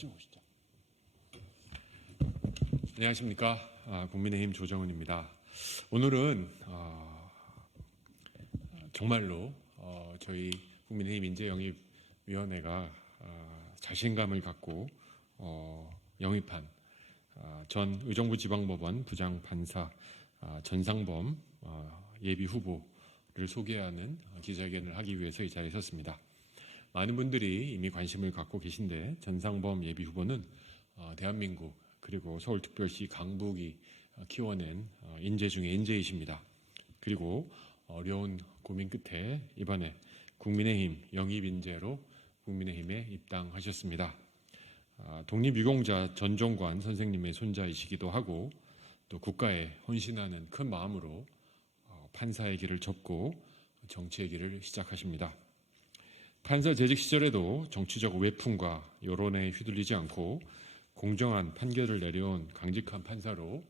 이쪽 오시죠. 안녕하십니까. 국민의힘 조정은입니다. 오늘은 정말로 저희 국민의힘 인재영입위원회가 자신감을 갖고 영입한 전 의정부 지방법원 부장판사 전상범 예비 후보를 소개하는 기자회견을 하기 위해서 이 자리에 섰습니다. 많은 분들이 이미 관심을 갖고 계신데, 전상범 예비 후보는 대한민국 그리고 서울특별시 강북이 키워낸 인재 중에 인재이십니다. 그리고 어려운 고민 끝에 이번에 국민의힘 영입인재로 국민의힘에 입당하셨습니다. 독립유공자 전종관 선생님의 손자이시기도 하고, 또 국가에 헌신하는 큰 마음으로 판사의 길을 접고 정치의 길을 시작하십니다. 판사 재직 시절에도 정치적 외풍과 여론에 휘둘리지 않고 공정한 판결을 내려온 강직한 판사로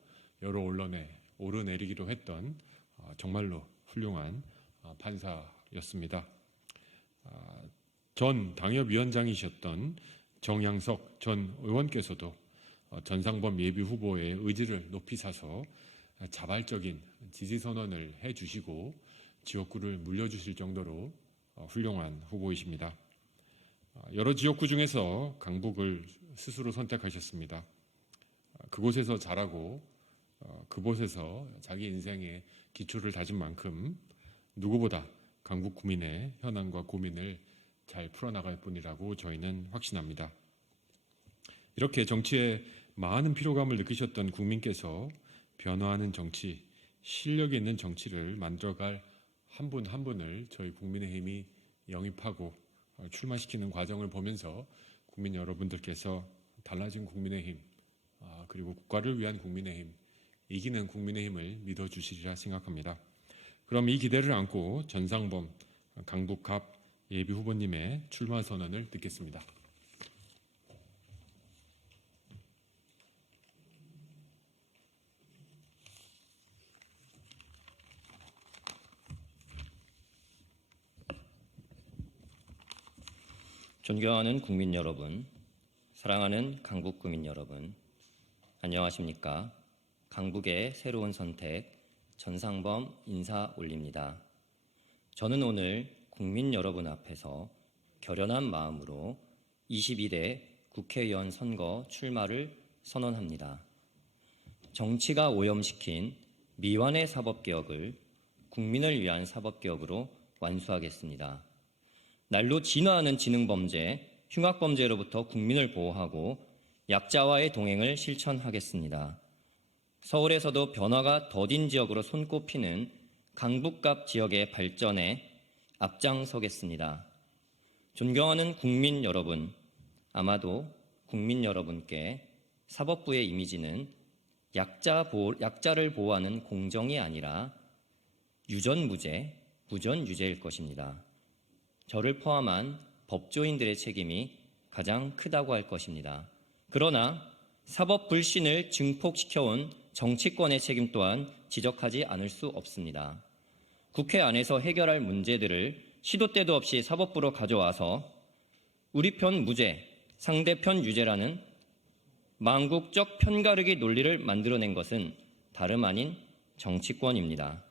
여러 언론에 오르내리기도 했던 정말로 훌륭한 판사였습니다. 전 당협위원장이셨던 정양석 전 의원께서도 전상범 예비 후보의 의지를 높이 사서 자발적인 지지선언을 해주시고 지역구를 물려주실 정도로 훌륭한 후보이십니다. 여러 지역구 중에서 강북을 스스로 선택하셨습니다. 그곳에서 자라고 그곳에서 자기 인생의 기초를 다진 만큼 누구보다 강북 구민의 현안과 고민을 잘 풀어나갈 뿐이라고 저희는 확신합니다. 이렇게 정치에 많은 피로감을 느끼셨던 국민께서 변화하는 정치, 실력 있는 정치를 만들어갈 한 분 한 분을 저희 국민의힘이 영입하고 출마시키는 과정을 보면서 국민 여러분들께서 달라진 국민의힘, 그리고 국가를 위한 국민의힘, 이기는 국민의힘을 믿어주시리라 생각합니다. 그럼 이 기대를 안고 전상범 강북갑 예비 후보님의 출마 선언을 듣겠습니다. 존경하는 국민 여러분, 사랑하는 강북 구민 여러분, 안녕하십니까? 강북의 새로운 선택 전상범 인사 올립니다. 저는 오늘 국민 여러분 앞에서 결연한 마음으로 22대 국회의원 선거 출마를 선언합니다. 정치가 오염시킨 미완의 사법개혁을 국민을 위한 사법개혁으로 완수하겠습니다. 날로 진화하는 지능범죄, 흉악범죄로부터 국민을 보호하고 약자와의 동행을 실천하겠습니다. 서울에서도 변화가 더딘 지역으로 손꼽히는 강북갑 지역의 발전에 앞장서겠습니다. 존경하는 국민 여러분, 아마도 국민 여러분께 사법부의 이미지는 약자를 보호하는 공정이 아니라 유전무죄, 무전유죄일 것입니다. 저를 포함한 법조인들의 책임이 가장 크다고 할 것입니다. 그러나 사법 불신을 증폭시켜온 정치권의 책임 또한 지적하지 않을 수 없습니다. 국회 안에서 해결할 문제들을 시도 때도 없이 사법부로 가져와서 우리 편 무죄, 상대편 유죄라는 망국적 편가르기 논리를 만들어낸 것은 다름 아닌 정치권입니다.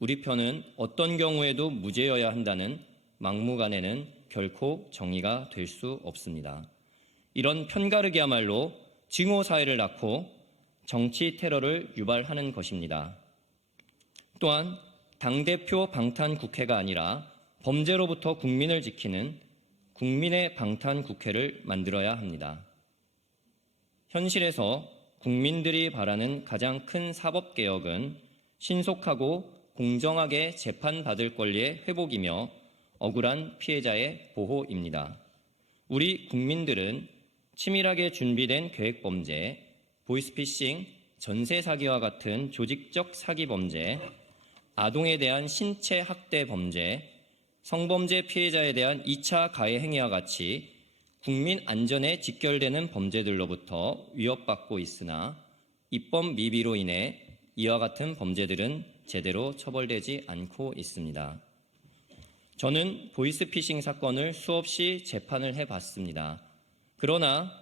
우리 편은 어떤 경우에도 무죄여야 한다는 막무가내는 결코 정의가 될 수 없습니다. 이런 편가르기야말로 증오사회를 낳고 정치 테러를 유발하는 것입니다. 또한 당대표 방탄 국회가 아니라 범죄로부터 국민을 지키는 국민의 방탄 국회를 만들어야 합니다. 현실에서 국민들이 바라는 가장 큰 사법개혁은 신속하고 공정하게 재판받을 권리의 회복이며 억울한 피해자의 보호입니다. 우리 국민들은 치밀하게 준비된 계획범죄, 보이스피싱, 전세사기와 같은 조직적 사기범죄, 아동에 대한 신체 학대 범죄, 성범죄 피해자에 대한 2차 가해 행위와 같이 국민 안전에 직결되는 범죄들로부터 위협받고 있으나 입법 미비로 인해 이와 같은 범죄들은 제대로 처벌되지 않고 있습니다. 저는 보이스피싱 사건을 수없이 재판을 해봤습니다. 그러나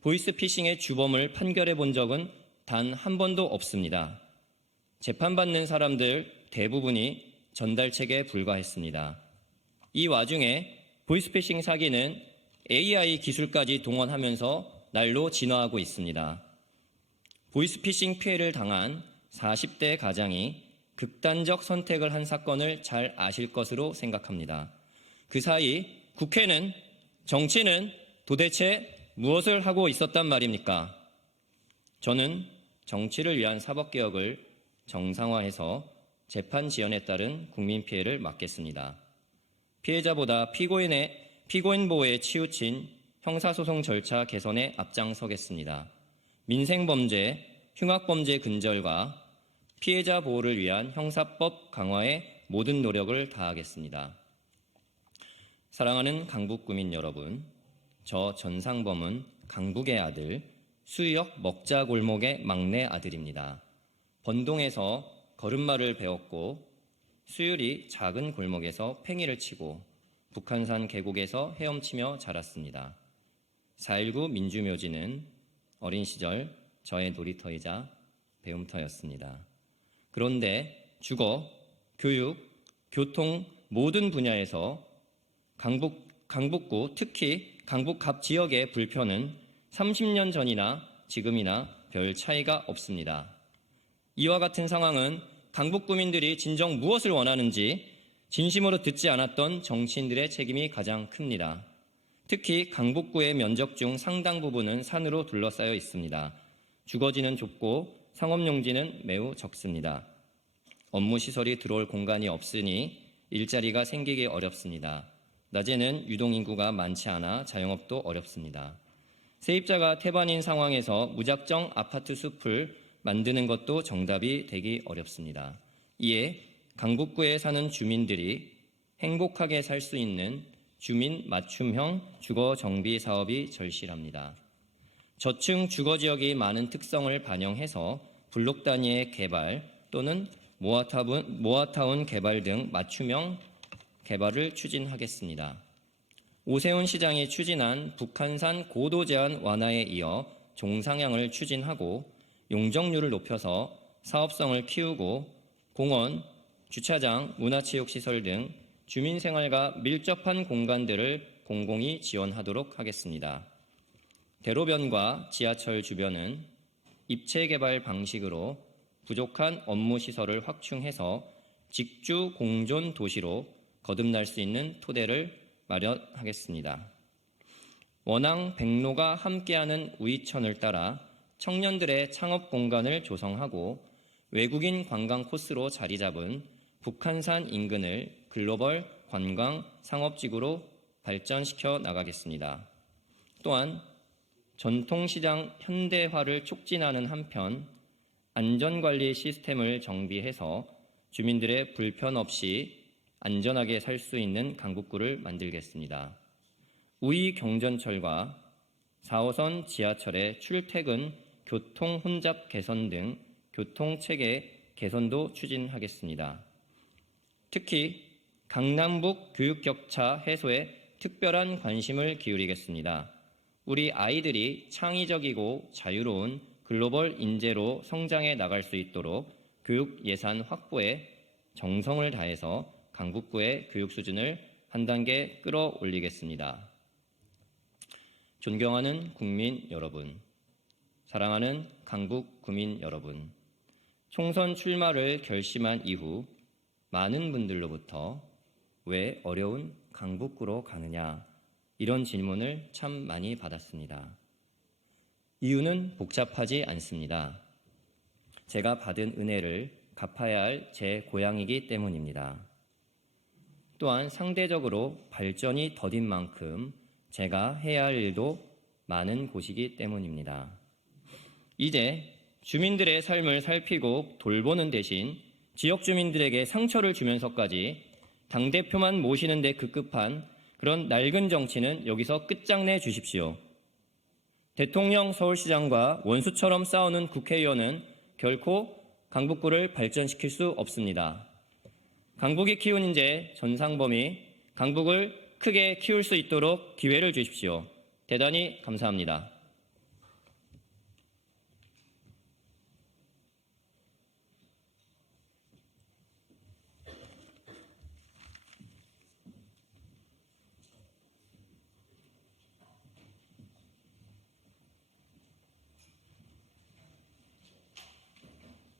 보이스피싱의 주범을 판결해 본 적은 단 한 번도 없습니다. 재판받는 사람들 대부분이 전달책에 불과했습니다. 이 와중에 보이스피싱 사기는 AI 기술까지 동원하면서 날로 진화하고 있습니다. 보이스피싱 피해를 당한 40대 가장이 극단적 선택을 한 사건을 잘 아실 것으로 생각합니다. 그 사이 국회는, 정치는 도대체 무엇을 하고 있었단 말입니까? 저는 정치를 위한 사법개혁을 정상화해서 재판 지연에 따른 국민 피해를 막겠습니다. 피해자보다 피고인 보호에 치우친 형사소송 절차 개선에 앞장서겠습니다. 민생범죄, 흉악범죄 근절과 피해자 보호를 위한 형사법 강화에 모든 노력을 다하겠습니다. 사랑하는 강북구민 여러분, 저 전상범은 강북의 아들, 수유역 먹자골목의 막내 아들입니다. 번동에서 걸음마를 배웠고 수유리 작은 골목에서 팽이를 치고 북한산 계곡에서 헤엄치며 자랐습니다. 4.19 민주묘지는 어린 시절 저의 놀이터이자 배움터였습니다. 그런데 주거, 교육, 교통 모든 분야에서 강북구, 특히 강북갑 지역의 불편은 30년 전이나 지금이나 별 차이가 없습니다. 이와 같은 상황은 강북구민들이 진정 무엇을 원하는지 진심으로 듣지 않았던 정치인들의 책임이 가장 큽니다. 특히 강북구의 면적 중 상당 부분은 산으로 둘러싸여 있습니다. 주거지는 좁고 상업용지는 매우 적습니다. 업무시설이 들어올 공간이 없으니 일자리가 생기기 어렵습니다. 낮에는 유동인구가 많지 않아 자영업도 어렵습니다. 세입자가 태반인 상황에서 무작정 아파트 숲을 만드는 것도 정답이 되기 어렵습니다. 이에 강북구에 사는 주민들이 행복하게 살 수 있는 주민 맞춤형 주거 정비 사업이 절실합니다. 저층 주거 지역이 많은 특성을 반영해서 블록 단위의 개발 또는 모아타운 개발 등 맞춤형 개발을 추진하겠습니다. 오세훈 시장이 추진한 북한산 고도 제한 완화에 이어 종상향을 추진하고 용적률을 높여서 사업성을 키우고 공원, 주차장, 문화체육시설 등 주민생활과 밀접한 공간들을 공공이 지원하도록 하겠습니다. 대로변과 지하철 주변은 입체개발 방식으로 부족한 업무시설을 확충해서 직주 공존 도시로 거듭날 수 있는 토대를 마련하겠습니다. 원앙 백로가 함께하는 우이천을 따라 청년들의 창업 공간을 조성하고 외국인 관광 코스로 자리 잡은 북한산 인근을 글로벌 관광 상업지구로 발전시켜 나가겠습니다. 또한 전통시장 현대화를 촉진하는 한편 안전관리 시스템을 정비해서 주민들의 불편 없이 안전하게 살 수 있는 강북구를 만들겠습니다. 우이 경전철과 4호선 지하철의 출퇴근 교통 혼잡 개선 등 교통체계 개선도 추진하겠습니다. 특히 강남북 교육 격차 해소에 특별한 관심을 기울이겠습니다. 우리 아이들이 창의적이고 자유로운 글로벌 인재로 성장해 나갈 수 있도록 교육 예산 확보에 정성을 다해서 강북구의 교육 수준을 한 단계 끌어올리겠습니다. 존경하는 국민 여러분, 사랑하는 강북 구민 여러분, 총선 출마를 결심한 이후 많은 분들로부터 왜 어려운 강북구로 가느냐 이런 질문을 참 많이 받았습니다. 이유는 복잡하지 않습니다. 제가 받은 은혜를 갚아야 할 제 고향이기 때문입니다. 또한 상대적으로 발전이 더딘 만큼 제가 해야 할 일도 많은 곳이기 때문입니다. 이제 주민들의 삶을 살피고 돌보는 대신 지역 주민들에게 상처를 주면서까지 당대표만 모시는 데 급급한 그런 낡은 정치는 여기서 끝장내 주십시오. 대통령, 서울시장과 원수처럼 싸우는 국회의원은 결코 강북구를 발전시킬 수 없습니다. 강북이 키운 인재 전상범이 강북을 크게 키울 수 있도록 기회를 주십시오. 대단히 감사합니다.